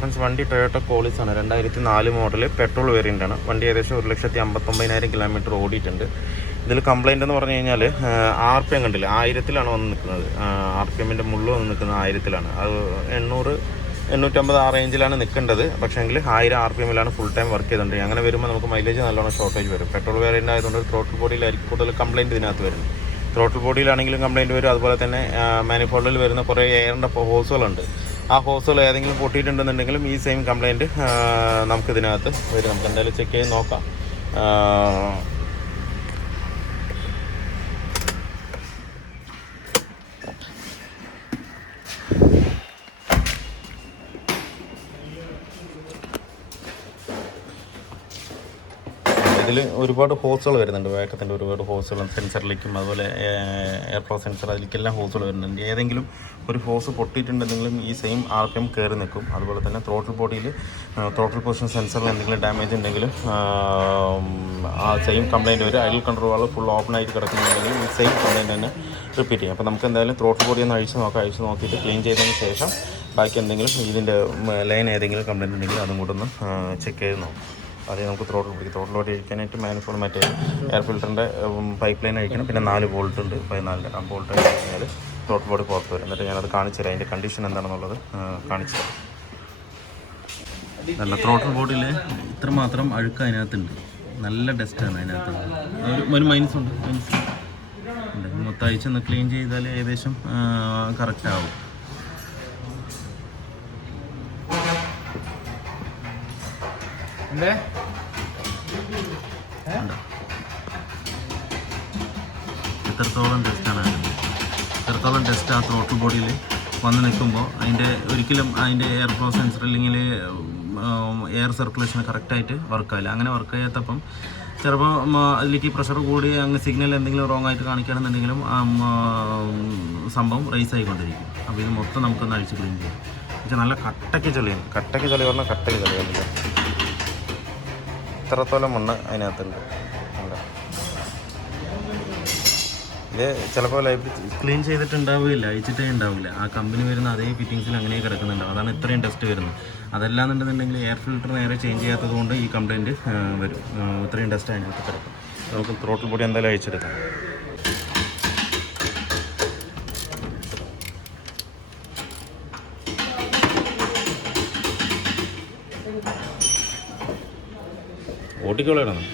Friends, വണ്ടി Toyota Qualis ആണ്. 2004 model petrol variant ആണ്. വണ്ടി ഏകദേശം 1,59,000 കിലോമീറ്റർ ഓടിയിട്ടുണ്ട്. ഇതിൽ കംപ്ലൈൻ്റ് എന്ന് പറഞ്ഞു കഴിഞ്ഞാൽ RPM കണ്ടില്ല, 1000-ലാണ് വന്ന് നിൽക്കുന്നത്. RPMൻ്റെ മുള്ളു വന്ന് നിൽക്കുന്നത് 1000-ലാണ്. അത് 800-850 ആ റേഞ്ചിലാണ് നിൽക്കേണ്ടത്. പക്ഷേങ്കിൽ 1000 RPM-ലാണ് ഫുൾ ടൈം വർക്ക് ചെയ്തിട്ടുണ്ട്. അങ്ങനെ വരുമ്പോൾ നമുക്ക് മൈലേജ് നല്ലോണം ഷോർട്ടേജ് വരും. പെട്രോൾ വേരിയൻ്റ് ആയതുകൊണ്ട് ത്രോട്ടിൽ ബോഡിയിലായിരിക്കും കൂടുതൽ കംപ്ലൈൻറ്റ് ഇതിനകത്ത് വരുന്നത്. ത്രോട്ടിൽ ബോഡിയിലാണെങ്കിലും കംപ്ലൈൻറ്റ് വരും. അതുപോലെ തന്നെ മാനിഫോൾഡിൽ വരുന്ന കുറേ എയറിൻ്റെ ഹോസുകളുണ്ട്. ആ ഹോസുകൾ ഏതെങ്കിലും പൊട്ടിയിട്ടുണ്ടെന്നുണ്ടെങ്കിലും ഈ സെയിം കംപ്ലൈൻറ്റ് നമുക്കിതിനകത്ത് വരും. നമുക്ക് എന്തായാലും ചെക്ക് ചെയ്ത് നോക്കാം. ഇതിൽ ഒരുപാട് ഹോസുകൾ വരുന്നുണ്ട്. വേക്കത്തിൻ്റെ ഒരുപാട് ഹോസുകൾ, സെൻസറിലേക്കും അതുപോലെ എയർ ഫ്ലോ സെൻസർ, അതിലേക്കെല്ലാം ഹോസുകൾ വരുന്നുണ്ട്. ഏതെങ്കിലും ഒരു ഹോസ് പൊട്ടിയിട്ടുണ്ടെങ്കിലും ഈ സെയിം RPM കയറി നിൽക്കും. അതുപോലെ തന്നെ ത്രോട്ടിൽ ബോഡിയിൽ ത്രോട്ടിൽ പൊസിഷൻ സെൻസറിൽ എന്തെങ്കിലും ഡാമേജ് ഉണ്ടെങ്കിലും ആ സെയിം കംപ്ലൈൻറ്റ് വരും. ഐഡിൽ കൺട്രോൾ ഫുൾ ഓപ്പൺ ആയിട്ട് കിടക്കുന്നുണ്ടെങ്കിൽ ഈ സെയിം കംപ്ലൈൻറ്റ് തന്നെ റിപ്പീറ്റ് ചെയ്യും. അപ്പോൾ നമുക്ക് എന്തായാലും ത്രോട്ടിൽ ബോഡി ഒന്ന് അഴിച്ച് നോക്കിയിട്ട് ക്ലീൻ ചെയ്തതിന് ശേഷം ബാക്കി എന്തെങ്കിലും ഇതിൻ്റെ ലൈൻ ഏതെങ്കിലും കംപ്ലൈൻറ്റ് ഉണ്ടെങ്കിൽ അതും കൂടെ ഒന്ന് ചെക്ക് ചെയ്ത് നോക്കാം. അതേ നമുക്ക് ത്രോട്ടിൽ ബോഡി അഴിക്കാനായിട്ട് മാനിഫോൾഡ് മറ്റേ എയർ ഫിൽറ്ററിൻ്റെ പൈപ്പ് ലൈൻ അഴിക്കണം. പിന്നെ 4 ബോൾട്ട് ഉണ്ട്. 14 ആ ബോൾട്ട് അഴിച്ച് കഴിഞ്ഞാൽ ത്രോട്ടിൽ ബോഡി പുറത്ത് വരും. എന്നിട്ട് ഞാനത് കാണിച്ചു തരാം, അതിൻ്റെ കണ്ടീഷൻ എന്താണെന്നുള്ളത് കാണിച്ചു തരാം. നല്ല ത്രോട്ടിൽ ബോഡിയിൽ ഇത്രമാത്രം അഴുക്ക് അതിനകത്തുണ്ട്. നല്ല ഡസ്റ്റാണ് അതിനകത്ത്. ഒരു മൈനസ് ഉണ്ട്. മൊത്തം അഴിച്ചൊന്ന് ക്ലീൻ ചെയ്താൽ ഏകദേശം കറക്റ്റ് ആവും. ഇത്രത്തോളം ടെസ്റ്റ് ആ ത്രോട്ടിൽ ബോഡിയിൽ വന്ന് നിൽക്കുമ്പോൾ ഒരിക്കലും അതിൻ്റെ എയർ ഫ്ലോ സെൻസർ അല്ലെങ്കിൽ എയർ സർക്കുലേഷൻ കറക്റ്റായിട്ട് വർക്കാവില്ല. അങ്ങനെ വർക്ക് ചെയ്യാത്തപ്പം ചിലപ്പോൾ അതിലേക്ക് പ്രഷർ കൂടി അങ്ങ് സിഗ്നൽ എന്തെങ്കിലും റോങ് ആയിട്ട് കാണിക്കുകയാണെന്നുണ്ടെങ്കിലും സംഭവം റൈസ് ആയിക്കൊണ്ടിരിക്കും. അപ്പോൾ ഇത് മൊത്തം നമുക്കൊന്ന് അഴിച്ച് ക്ലീൻ ചെയ്യാം. പക്ഷേ നല്ല കട്ടയ്ക്ക് ചളിയാണ്. കട്ടയ്ക്ക് ചളി പറഞ്ഞാൽ കട്ടയ്ക്ക് ചളിയാണില്ല. ഇത്രത്തോളം മണ്ണ് അതിനകത്തുണ്ട്. ഇത് ചിലപ്പോൾ ലൈഫ് ക്ലീൻ ചെയ്തിട്ടുണ്ടാവുകയില്ല, അയച്ചിട്ടേ ഉണ്ടാവില്ല. ആ കമ്പനി വരുന്ന അതേ ഫിറ്റിങ്സിൽ അങ്ങനെ കിടക്കുന്നുണ്ടാവും. അതാണ് ഇത്രയും ടെസ്റ്റ് വരുന്നത്. അതല്ലാന്നുണ്ടെന്നുണ്ടെങ്കിൽ എയർ ഫിൽറ്റർ നേരെ ചേഞ്ച് ചെയ്യാത്തത് കൊണ്ട് ഈ കംപ്ലയിൻറ്റ് വരും. ഇത്രയും ടെസ്റ്റ് അതിനകത്ത് കിടക്കും. നമുക്ക് ത്രോട്ടിൽ ബോഡി എന്തായാലും അയച്ചെടുക്കാം. ഓട്ടിക്കോളാണ്.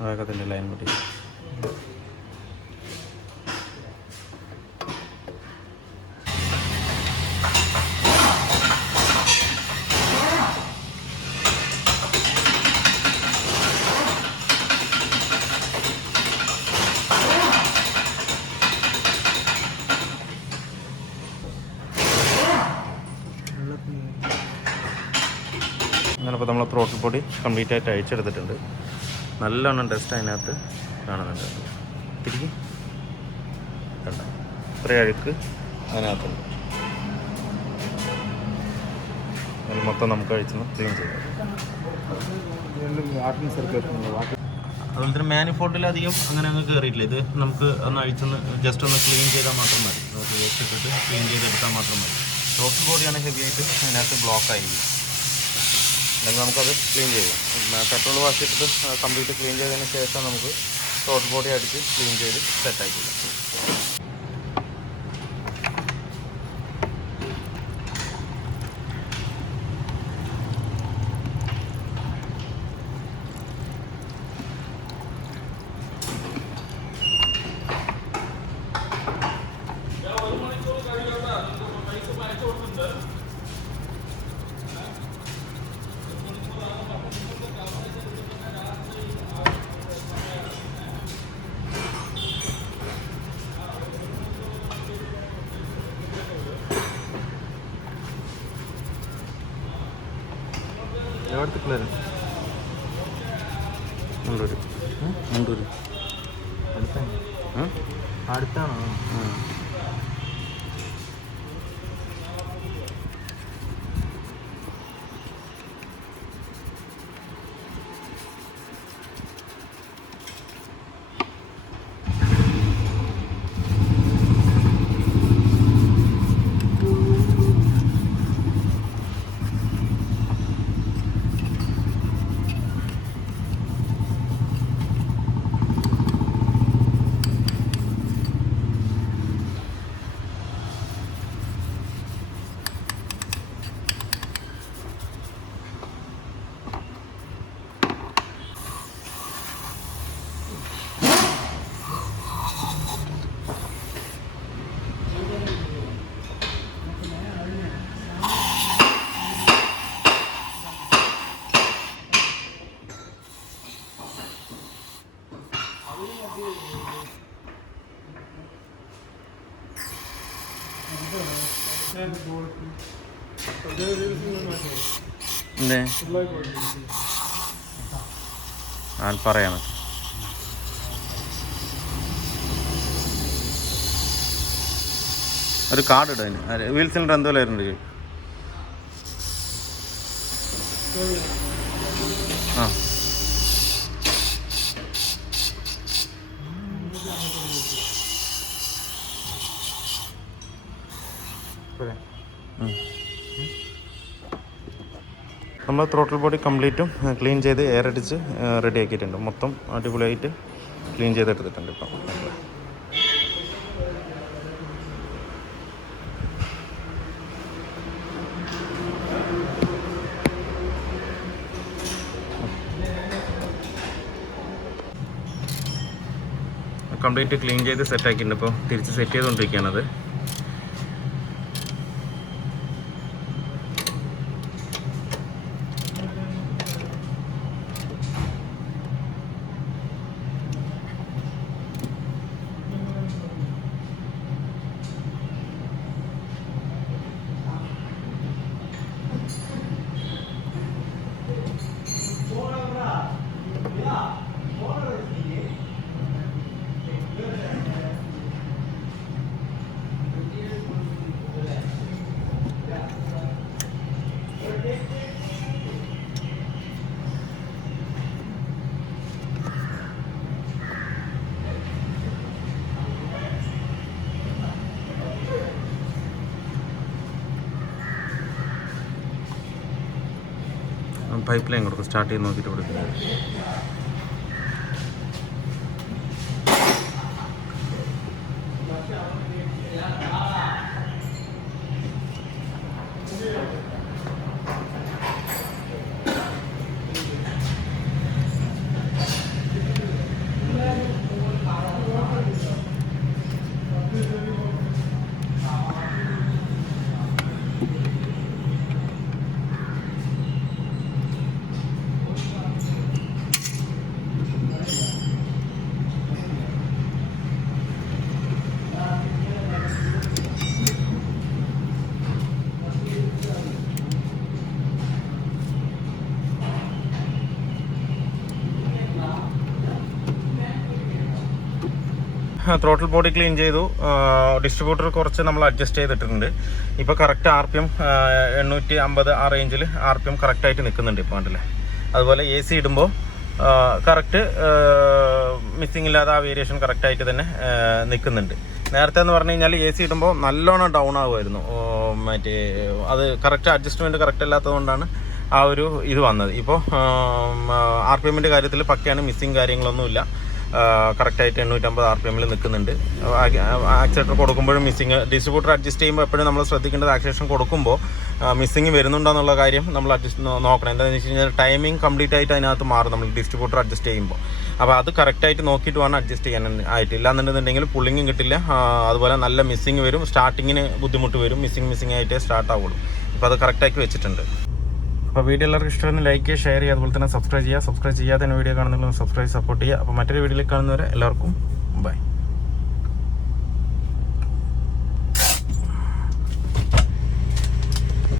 അതൊക്കെ തന്നെ ലൈൻ പൊട്ടി. അങ്ങനെ ഇപ്പോൾ നമ്മൾ ത്രോട്ടിൽ ബോഡി കംപ്ലീറ്റ് ആയിട്ട് അഴിച്ചെടുത്തിട്ടുണ്ട്. നല്ലോണം ഡസ്റ്റ് അതിനകത്ത് കാണുന്നുണ്ട്. തിരികെ കണ്ട ഇത്രയും അഴുക്ക് അതിനകത്തുണ്ട്. അതിൽ മൊത്തം നമുക്ക് അഴിച്ചൊന്ന് ക്ലീൻ ചെയ്യാം. അതുപോലെ തന്നെ മാനിഫോൾഡിൽ അധികം അങ്ങനെ അങ്ങ് കയറിയിട്ടില്ല. ഇത് നമുക്ക് ഒന്ന് അഴിച്ചൊന്ന് ജസ്റ്റ് ഒന്ന് ക്ലീൻ ചെയ്താൽ മാത്രം മതി. നമുക്ക് വേസ്റ്റ് ഇട്ടിട്ട് ക്ലീൻ ചെയ്തെടുത്താൽ മാത്രം മതി. ത്രോട്ടിൽ ബോഡിയാണ് ഹെവി ആയിട്ട് അതിനകത്ത് ബ്ലോക്ക് ആയിരിക്കും. അല്ലെങ്കിൽ നമുക്കത് ക്ലീൻ ചെയ്യാം. പെട്രോൾ വാഷ് ഇട്ടിട്ട് കംപ്ലീറ്റ് ക്ലീൻ ചെയ്തതിന് ശേഷം നമുക്ക് ത്രോട്ടിൽ ബോഡി അടിച്ച് ക്ലീൻ ചെയ്ത് സെറ്റാക്കില്ല. മുണ്ടൂര് അടുത്താണോ? ഞാൻ പറയാം. ഒരു കാർഡ് ഇടും അതിന്. വീൽ സിലിണ്ടർ എന്തോ വരുന്നുണ്ട്. ആ നമ്മൾ ത്രോട്ടിൽ ബോഡി കംപ്ലീറ്റും ക്ലീൻ ചെയ്ത് എയർ അടിച്ച് റെഡി ആക്കിയിട്ടുണ്ട്. മൊത്തം അടിപൊളിയായിട്ട് ക്ലീൻ ചെയ്തെടുത്തിട്ടുണ്ട് ഇപ്പം. കംപ്ലീറ്റ് ക്ലീൻ ചെയ്ത് സെറ്റാക്കിയിട്ടുണ്ട്. ഇപ്പോൾ തിരിച്ച് സെറ്റ് ചെയ്തുകൊണ്ടിരിക്കുകയാണത്. പൈപ്പ് ലൈൻ കൊടുക്കും. സ്റ്റാർട്ട് ചെയ്ത് നോക്കിയിട്ട് കൊടുക്കുന്നത്. ത്രോട്ടിൽ ബോഡി ക്ലീൻ ചെയ്തു. ഡിസ്ട്രിബ്യൂട്ടർ കുറച്ച് നമ്മൾ അഡ്ജസ്റ്റ് ചെയ്തിട്ടുണ്ട്. ഇപ്പോൾ കറക്റ്റ് RPM 850 ആ റേഞ്ചിൽ RPM കറക്റ്റായിട്ട് നിൽക്കുന്നുണ്ട് ഇപ്പോൾ കണ്ടില്ലേ. അതുപോലെ AC ഇടുമ്പോൾ കറക്റ്റ് മിസ്സിങ് ഇല്ലാതെ ആ വേരിയേഷൻ കറക്റ്റായിട്ട് തന്നെ നിൽക്കുന്നുണ്ട്. നേരത്തെ എന്ന് പറഞ്ഞു കഴിഞ്ഞാൽ AC ഇടുമ്പോൾ നല്ലോണം ഡൗൺ ആകുമായിരുന്നു. മറ്റേ അത് കറക്റ്റ് അഡ്ജസ്റ്റ്മെൻറ്റ് കറക്റ്റ് അല്ലാത്തതുകൊണ്ടാണ് ആ ഒരു ഇത് വന്നത്. ഇപ്പോൾ RPMൻ്റെ കാര്യത്തിൽ പക്കയാണ്. മിസ്സിങ് കാര്യങ്ങളൊന്നുമില്ല. കറക്റ്റായിട്ട് 850 RPM നിൽക്കുന്നുണ്ട്. ആക്സിലേറ്റർ കൊടുക്കുമ്പോഴും മിസ്സിങ്, ഡിസ്ട്രിബ്യൂട്ടർ അഡ്ജസ്റ്റ് ചെയ്യുമ്പോൾ എപ്പോഴും നമ്മൾ ശ്രദ്ധിക്കേണ്ടത് ആക്സിലേഷൻ കൊടുക്കുമ്പോൾ മിസ്സിങ് വരുന്നുണ്ടോയെന്നുള്ള കാര്യം നമ്മൾ നോക്കണം. എന്താണെന്ന് വെച്ച് കഴിഞ്ഞാൽ ടൈമിംഗ് കംപ്ലീറ്റ് ആയിട്ട് അതിനകത്ത് മാറും നമ്മൾ ഡിസ്ട്രിബ്യൂട്ടർ അഡ്ജസ്റ്റ് ചെയ്യുമ്പോൾ. അപ്പോൾ അത് കറക്റ്റായിട്ട് നോക്കിയിട്ട് വേണം അഡ്ജസ്റ്റ് ചെയ്യാൻ ആയിട്ട്. ഇല്ലാന്നുണ്ടെന്നുണ്ടെങ്കിൽ പുള്ളിങ്ങും കിട്ടില്ല. അതുപോലെ നല്ല മിസ്സിങ് വരും. സ്റ്റാർട്ടിങ്ങിന് ബുദ്ധിമുട്ട് വരും. മിസ്സിങ് ആയിട്ടേ സ്റ്റാർട്ട് ആവുള്ളൂ. അപ്പോൾ അത് കറക്റ്റാക്കി വെച്ചിട്ടുണ്ട്. അപ്പോൾ വീഡിയോ എല്ലാവർക്കും ഇഷ്ടമായിരുന്നു ലൈക്ക് ചെയ്യുക, ഷെയർ ചെയ്യുക, അതുപോലെ തന്നെ സബ്സ്ക്രൈബ് ചെയ്യാതെ വീഡിയോ കാണുന്നതിലും സബ്സ്ക്രൈബ് സപ്പോർട്ട് ചെയ്യുക. അപ്പോൾ മറ്റൊരു വീഡിയോയിൽ കാണുന്നവരെ എല്ലാവർക്കും ബൈ.